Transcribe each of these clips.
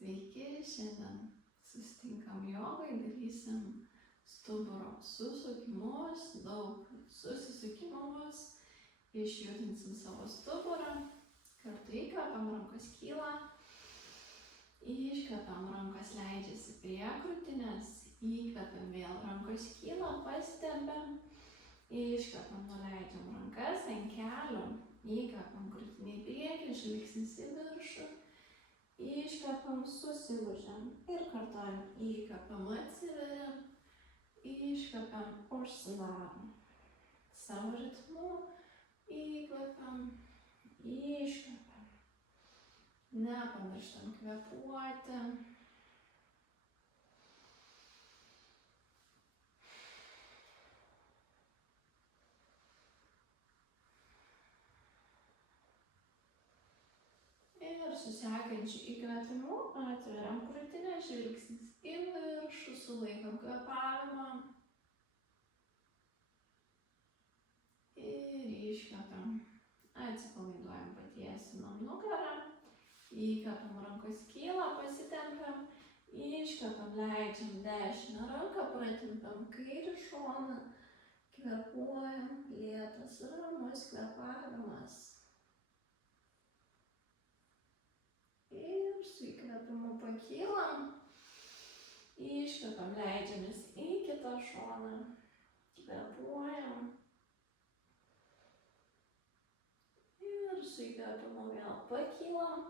Sveiki, šiandien susitinkam jogai, darysim stuburo susukimus, daug susisukimus, išjudinsim savo stuburą, kartu įkvepiam, rankos kyla, iškvepiam, rankos leidžiasi prie krūtinės, įkvepiam, vėl rankos kyla, pasitempiam, iškvepiam, nuleidžiam rankas ant kelių, įkvepiam, krūtinė į priekį, žvilgsnis į viršų, iškvepiam, susigūžiam ir kartuojam, įkvepiam, atsiveriam, iškvepiam, užsidarom. Savo ritmu įkvepiam, iškvepiam. Nepamirštam kvėpuoti. Ir su sekančiu įkvėpimu atveriam krūtinę, žvilgsnis į viršų, sulaikom kvėpavimą. Ir iškvepiam. Atsipalaiduojam, patiesinam nugarą. Įkvepiam, rankos kyla, pasitempiam. Iškvepiam, leidžiam dešinę ranką, pratempiam kairį šoną. Kvėpuojam, lėtas, ramus kvėpavimas. Ir su įkvėpimu pakylam, iškvepiam, leidžiamės į kitą šoną, kvėpuojam. Ir su įkvėpimu vėl pakylam,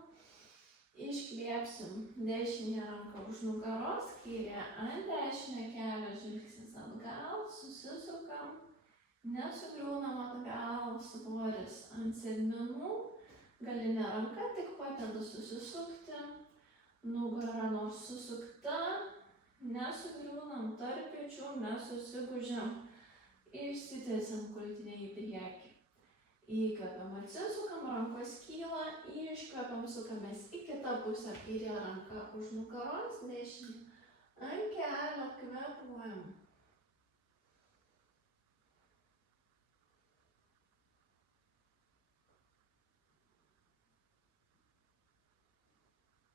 iškvėpsim dešinę ranką už nugaros, kairę ant dešinio kelio, žvilgsnis atgal, susisukam, nesugriūnam atgal, svoris ant sėdmenų. Galinė ranka tik padeda susisukti, nugara nors susukta, nesugriūnam tarp pečių, nesusigūžiam, išsitiesiam krūtinę į priekį. Įkvepiam, atsisukam, rankos kyla, iškvepiam, sukamės į kitą pusę, kairė ranka už nugaros, dešinė ant kelio, kvėpuojam.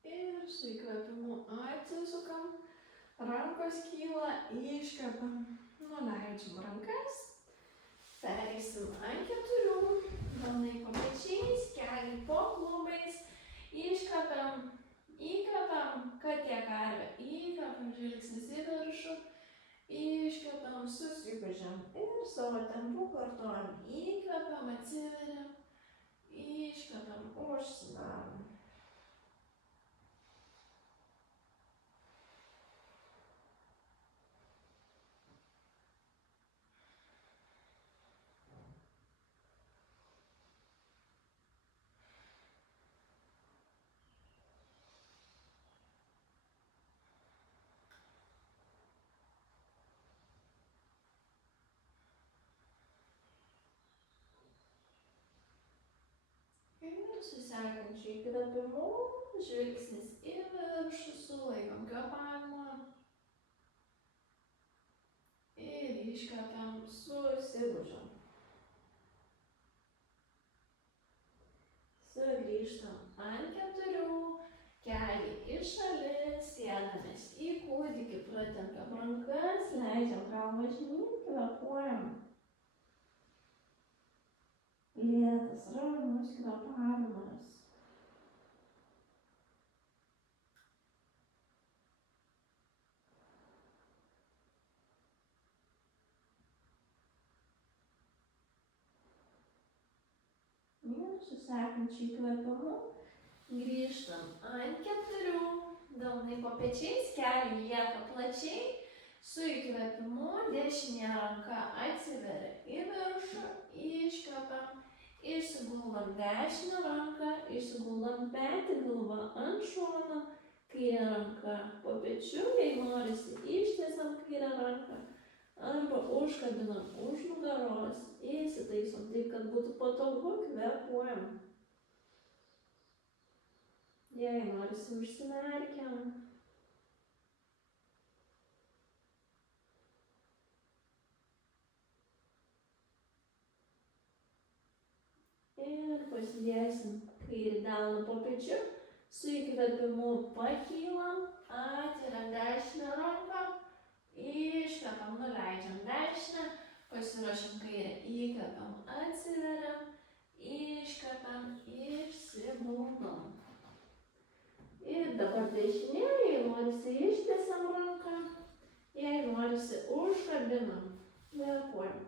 Ir su įkvėpimu atsisukam, rankos kyla, iškvepiam, nuleidžiam rankas, pereisim ant keturių, delnai po pečiais, keliai po klubais, iškvepiam, įkvepiam, katė karvė, įkvepiam, žvilgsnis į viršų, iškvepiam, susigūžiam ir savo tempu kartuojam, įkvepiam, atsiveriam, iškvepiam, užsidarom. Ir su sekančiu įkvėpimu, žvilgsnis į viršų, sulaikom kvėpavimą. Ir iškvepiam, susigūžiam. Sugrįžtam ant keturių, keliai į šalis, sėdamės į kūdikį, pratempiam rankas, leidžiam galvą žemyn, kvėpuojam. Lėtas, ramus kvėpavimas. Ir su sekančiu įkvėpimu grįžtam ant keturių, delnai po pečiais, keliai lieka plačiai. Su įkvėpimu dešinė ranka atsiveria į viršų, iškvepiam. Išsiguldam dešinę ranką, išsiguldam petį, galva ant šono, kairė ranka po pečių, jei norisi ištiesiam kairę ranką, arba užkabinam už nugaros, įsitaisom taip, kad būtų patogu, kvėpuojam. Jei norisi užsimerkiam. Ir pasidėsim kairį delną po pečiu, su įkvėpimu pakylam. iškvepiam, nuleidžiam dešinę, pasiruošiam kairę, įkvepiam, atsiveriam, iškvepiam, išsibundam. Ir dabar dešinė, jei norisi ištiesiam ranką, jei norisi užkabinam, kvėpuojam.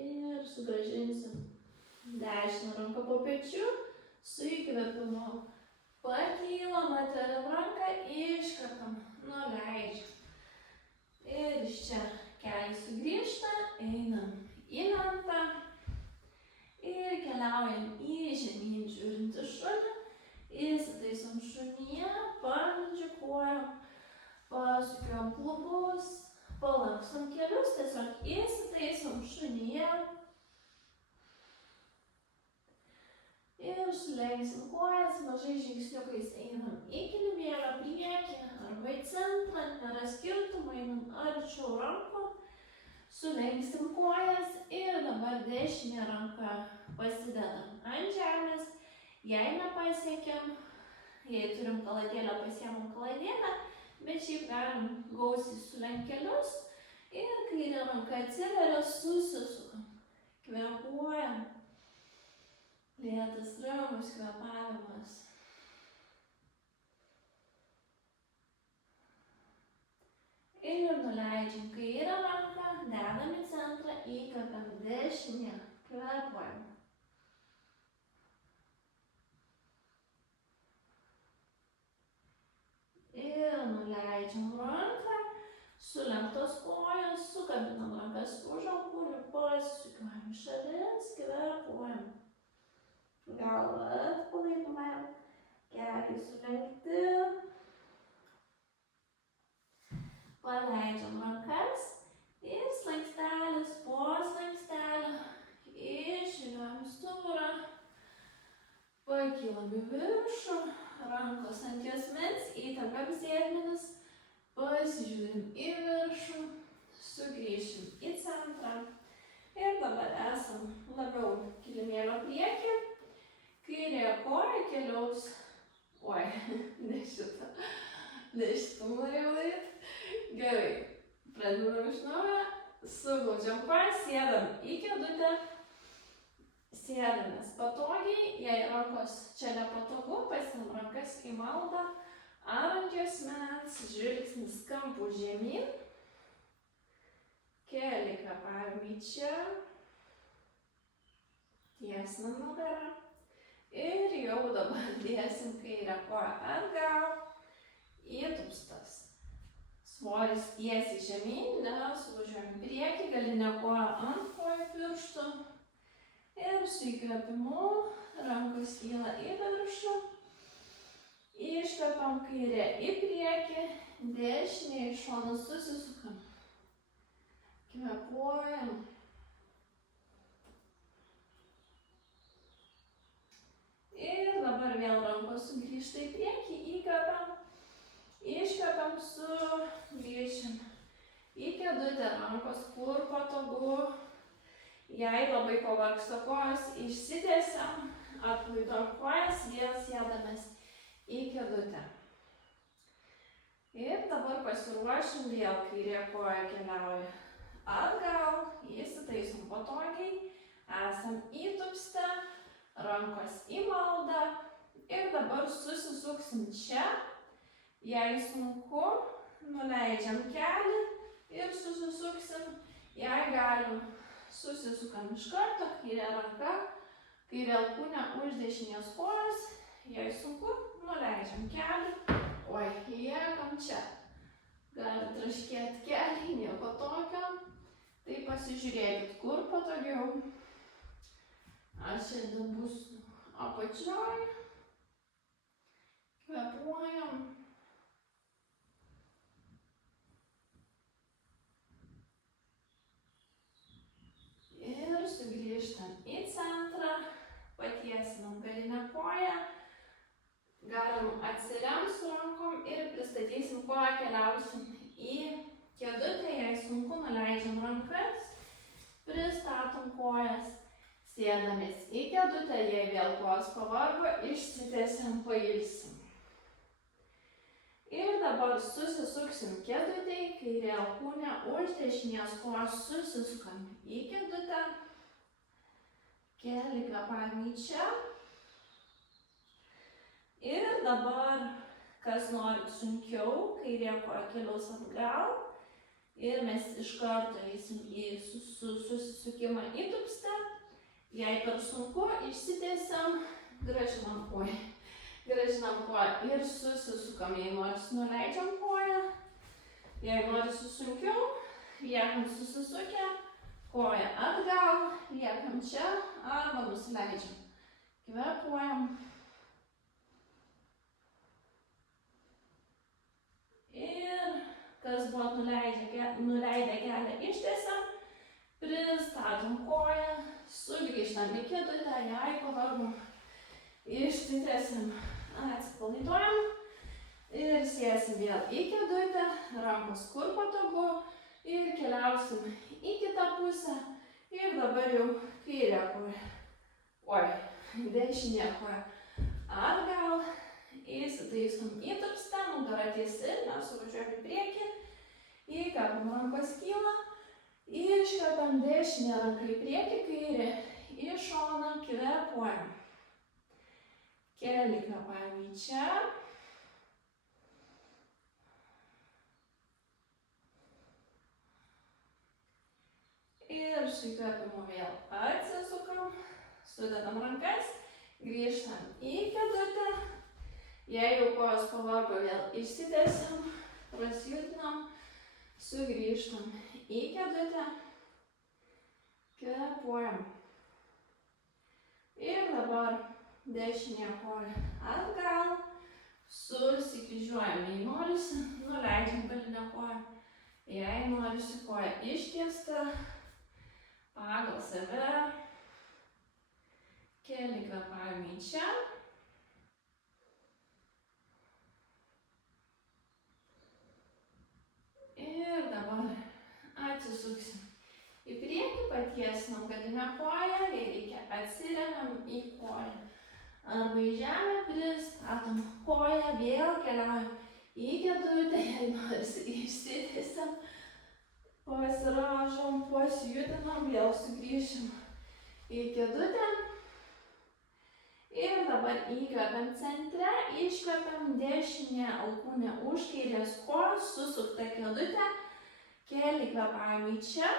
Ir sugrąžinsim dešinę ranką po pečiu, su įkvėpimu pakylam, atveriam ranką, iškvepiam, nuleidžiam. Ir iš čia keliai sugrįžta, einam į lentą ir keliaujam į žemyn žiūrintį šunį, įsitaisom šunyje, pamindžikuojam, pasukiam klubus, palankstom kelius, tiesiog įsitaisom šunyje ir sulenksim kojas, mažais žingsniukais einam į kilimėlio priekį arba į centrą, nėra skirtumo, einam arčiau rankų, sulenksim kojas ir dabar dešinė ranka pasidedam ant žemės, jei nepasiekiam, jei turim kaladėlę, pasiemam kaladėlę, bet šiaip galim gausiai sulenkt kelius ir kairė ranka atsiveria, susisukam, kvėpuojam, lėtas ramus kvėpavimas. Ir nuleidžiam kairę ranką, dedam į centrą, įkvepiam dešinę, kvėpuojam. Ir nuleidžiam ranką, sulenktos kojos, sukabinam rankas už alkūnių, pasisukiuojam iš šalies, kvėpuojam. Galvą atpalaiduojam, keliai sulenkti. Paleidžiam rankas ir slankstelis po slankstelio, išviliojam stuburą, pakylam į viršų, rankos ant juosmens, įtempam sėdmenis, pasižiūrim į viršų, sugrįšim į centrą ir dabar esam labiau kilimėlio priekį, kairė koja keliaus, ne šitą norėjau daryti. Gerai, pradedam iš naujo, suglaudžiam kojas, sėdam į kėdutę, sėdamės patogiai, jei rankos čia nepatogu, pasiimam rankas į maldą, ant juosmens, žvilgsnis kampu žemyn, keli kvėpavimai čia, tiesinam nugarą ir jau dabar dėsim kairę koją atgal, įtūpstas. Svoris tiesiai žemyn, nesuvažiuojam į priekį, galinė koja ant kojų pirštų. Ir su įkvėpimu rankos kyla į viršų. Iškvepiam kairę į priekį, dešinė į šoną susisukam. Kvėpuojam. Ir dabar vėl rankos sugrįžta į priekį, įkvepiam. Iškvepiam, sugrįšim į kėdutę, rankos kur patogu, jei labai pavargsta kojos, išsitiesiam, atpalaiduojam kojas, vėl sėdamės į kėdutę. Ir dabar pasiruošim, vėl kairė koja keliauja atgal, įsitaisom patogiai, esam įtūpste, rankos į maldą ir dabar susisuksim čia. Jei sunku, nuleidžiam kelį ir susisuksim. Jei galim, susisukam iš karto, kairė ranka, kairė alkūnė už dešinės kojos. Jei sunku, nuleidžiam kelį. Liekam čia. Galit traškėti kelį, nieko tokio. Tai pasižiūrėkit, kur patogiau. Aš šiandien būsiu apačioj. Kvėpuojam. Ir sugrįžtam į centrą, patiesinam galinę koją, galim atsiremt su rankom ir pristatysim koją, keliausim į kėdutę, jei sunku, nuleidžiam rankas, pristatom kojas Sėdamės į kėdutę, jei vėl kojos pavargo, išsitiesiam, pailsim. Ir dabar susisuksim kėdutėj, kairė alkūnė už dešinės kojos susisukam į kėdutę. Keli kvėpavimai čia. Ir dabar, kas norit sunkiau, kairė koja keliaus atgal. Ir mes iš karto eisim į susisukimą į tupstę. Jei per sunku, išsitiesiam, grąžinam koją. Grąžinam koją ir susisukam, jei norisi nuleidžiam koją. Jei norisi sunkiau, liekam susisukę, koją atgal, liekam čia arba nusileidžiam. Kvėpuojam. Ir kas buvo nuleidę kelią ištiesiam, pristatom koją, sugrįžtam į kėdutę, jei pavargom, išsitiesiam, atsipalaiduojam ir sėsim vėl į kėdutę, rankos kur patogu ir keliausim į kitą pusę. Ir dabar jau kairė koja, dešinė koja atgal, įsitaisom į tupstę, nugara tiesi, nesuvažiuojam į priekį, įkvėpam, rankos kyla, iškvepiam dešinę ranką į priekį, kairė į šoną, kvėpuojam. Keli kvėpavimai čia. Ir su įkvėpimu vėl atsisukam, sudedam rankas, grįžtam į kėdutę. Jei jau kojos pavargo, vėl išsitiesiam, prasijudinam, sugrįžtam į kėdutę, kvėpuojam. Ir dabar dešinė koja atgal, susikryžiuojam, jei norisi, nuleidžiam galinę koją. Jei norisi koją ištiesta, pagal save, keli kvėpavimai čia. Ir dabar atsisuksim į priekį, patiesinam galinę koją, jei reikia atsiremiam į koją. Arba į žemę pristatom koją, vėl keliaujam į kėdutę, jei norisi išsitiesiam, pasiražom, pasijudinam, vėl sugrįšim į kėdutę. Ir dabar įkvepiam centre, iškvepiam dešinę alkūnę už kairės kojos, susukta kėdutė, keli kvėpavimai čia.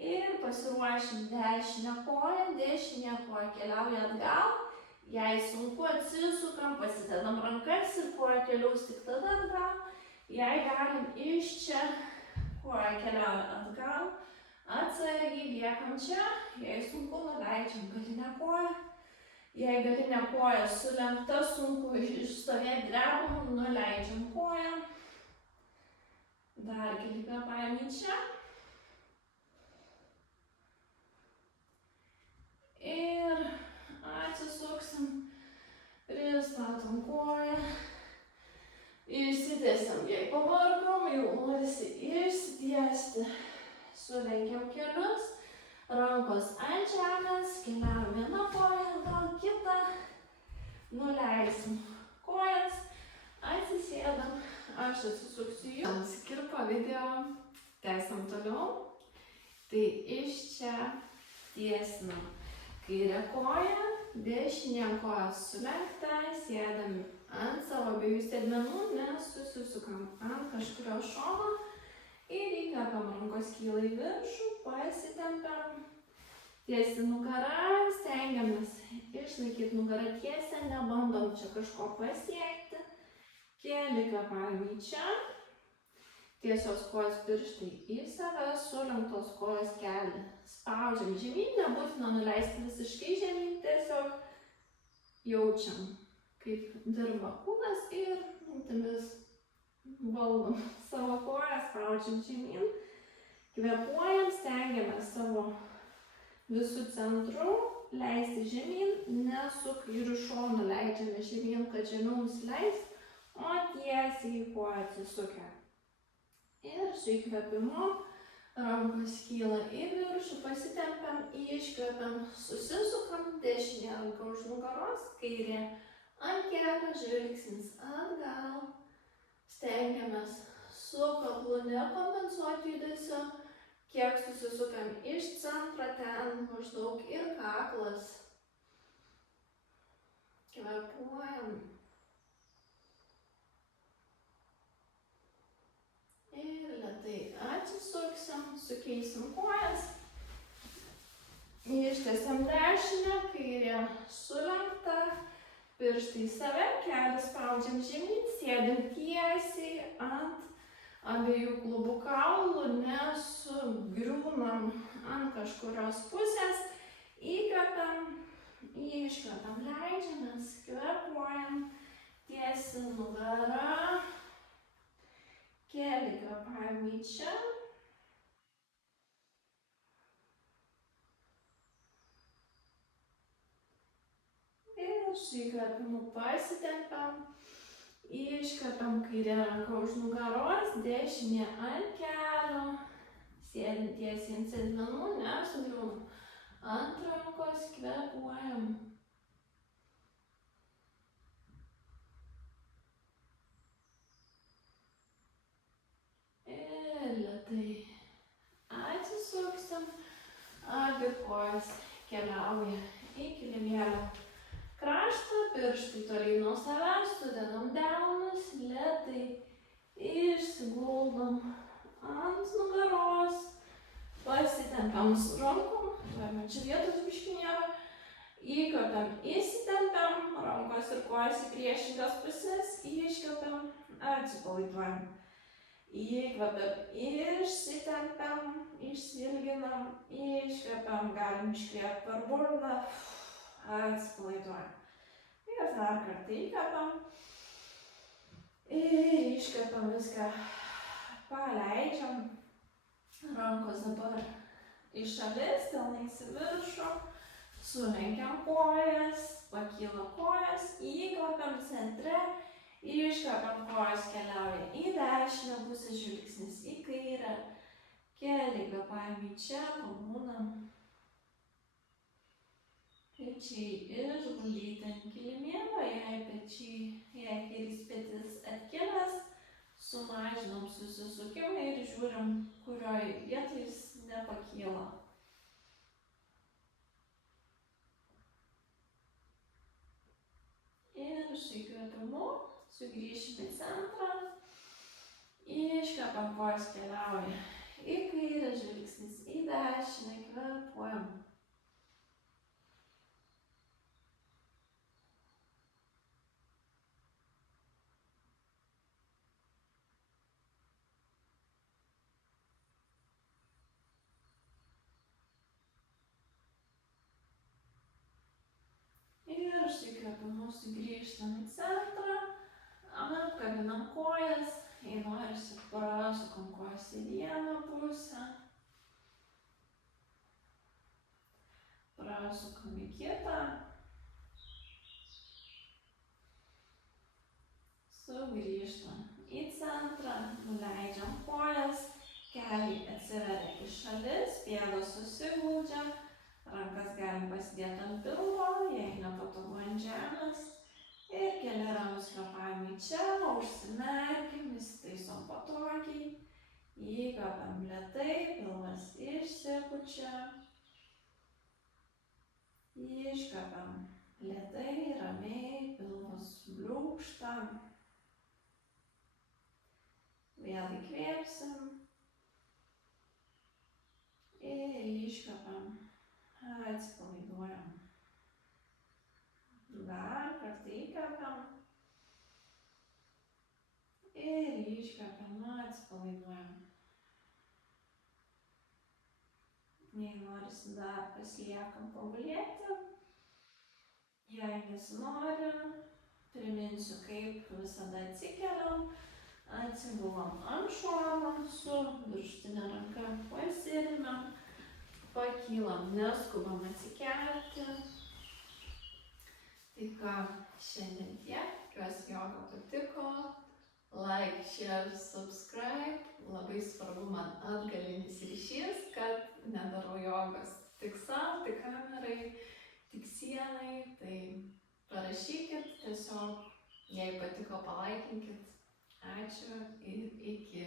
Ir pasiruošim dešinę koją, dešinė koja keliauja atgal. Jei sunku, atsisukam, pasidedam rankas ir koja keliaus tik tada atgal. Jei galim iš čia, koja keliauja atgal. Atsargiai liekam čia, jei sunku, nuleidžiam galinę koją. Jei galinė koja sulenkta, sunku išstovėti, drebam, nuleidžiam koją. Dar keli kvėpavimai čia. Ir atsisuksim, pristatom koją. Išsitiesiam, jei pavargom, jau norisi išsitiesti. Sulenkiam kelius, rankos ant žemės, keliaujam vieną koją, gal kitą, nuleisim kojas, atsisėdam, aš atsisuksiu jų. Skirpa video, tęsiam toliau. Tai iš čia tiesinam kairę koją, dešinė koja sulenkta, sėdam ant savo abiejų sėdmenų, nesusisukam ant kažkurio šono. Ir įkvepiam, rankos kyla į viršų, pasitempiam, tiesi nugarą, stengiamės išlaikyti nugarą tiesią, nebandom čia kažko pasiekti. Keli kvėpavimai čia, tiesios kojos pirštai į save, sulenktos kojos kelią. Spaudžiam žemyn, nebūtina nuleisti visiškai žemyn, tiesiog jaučiam, kaip dirba kūnas ir mintimis valdom savo koją, spaudžiam žemyn, kvėpuojam, stengiamės savo visų centrų leisti žemyn, ne su kairiu šonu leidžiame žemyn, kad žemiau nusileis, o tiesiai koją atsisukę. Ir su įkvėpimu Rankos kyla į viršų, pasitempiam, iškvepiam, susisukam, dešinė ranka už nugaros, kairė ant kelio, žvilgsnis atgal. Stengiamės su kaklu nekompensuoti judesio, kiek susisukam iš centro, ten maždaug ir kaklas. Kvepuojam. Ir lėtai atsisuksim, sukeisim kojas. Ištiesiam dešinę, kairė sulenkta, pirštai į save, kelius spaudžiam žemyn, sėdim tiesiai ant abiejų klubų kaulų, nesugriūnam ant kažkurios pusės, įkvepiam, iškvepiam, leidžiamės, kvepuojam, tiesi nugara. Keli kvėpavimai čia. Ir su įkvėpimu pasitempiam. Iškvepiam kairę ranką už nugaros, dešinė ant kelio. Sėdim tiesiai ant sėdmenų, nesugriūnam. Ant rankos kvėpuojam. Lėtai atsisuksim, abi kojas keliauja į kilimėlio kraštą, pirštai toliai nuo savęs, sudedam delnus, lėtai išsiguldom ant nugaros, pasitempiam su rankom, turime čia vietos biškį nėra, įkvepiam, įsitempiam, rankos ir kojas į priešingas pusės, iškvepiam, atsipalaiduojam. Įkvepiam, išsitempiam, išsiilginam, iškvepiam, galim iškvėpti per burną, atsipalaiduojam. Ir dar kartą įkvepiam ir iškvepiam viską, paleidžiam, rankos dabar į šalis, delnais į viršų, sulenkiam kojas, pakyla kojas, įkvepiam centre. Iškvepiam, kojas keliauja į dešinę pusę, žvilgsnis į kairę. Keli kvėpavimai čia, pabūnam. Pečiai išguldyti ant kilimėlio, jei kairys petis atkėlęs, sumažinam susisukimą ir žiūrim, kurioj vietoj jis nepakyla. Ir su įkvėpimu sugrįšim į centrą, iškvepiam, kojas keliauja į kairę, žvilgsnis į dešinę, kvėpuojam. Ir su įkvėpimu sugrįžtam į centrą. Apkabinam kojas, jei norisi, prasukam kojas į vieną pusę, prasukam į kitą, sugrįžtam į centrą, nuleidžiam kojas, keliai atsiveria į šalis, pėdos susigūdžia, rankas galim pasidėti ant pilvo, jei nepatogu ant žemės. Ir keli ramus kvėpavimai čia, užsimerkim, įsitaisom patogiai, įkvepiam lėtai, pilvas išsipučia, iškvepiam lėtai, ramiai, pilvas bliūkšta, vėl įkvėpsim ir iškvepiam, atsipalaiduojam. Dar kartą įkvepiam ir iškvepiam, atsipalaiduojam. Jei norisi, dar pasiliekam pagulėti. Jei nesinori, priminsiu, kaip visada atsikeliam, atsigulom ant šono su viršutinė ranka, pasiremiam, pakylam, neskubam atsikelti. Tai ką, šiandien tiek, tikiuosi joga patiko, like, share, subscribe, labai svarbu man man atgalinis ryšys, kad nedarau jogos tik savo, tik kamerai, tik sienai, tai parašykit tiesiog, jei patiko, palaikinkit. Ačiū ir iki.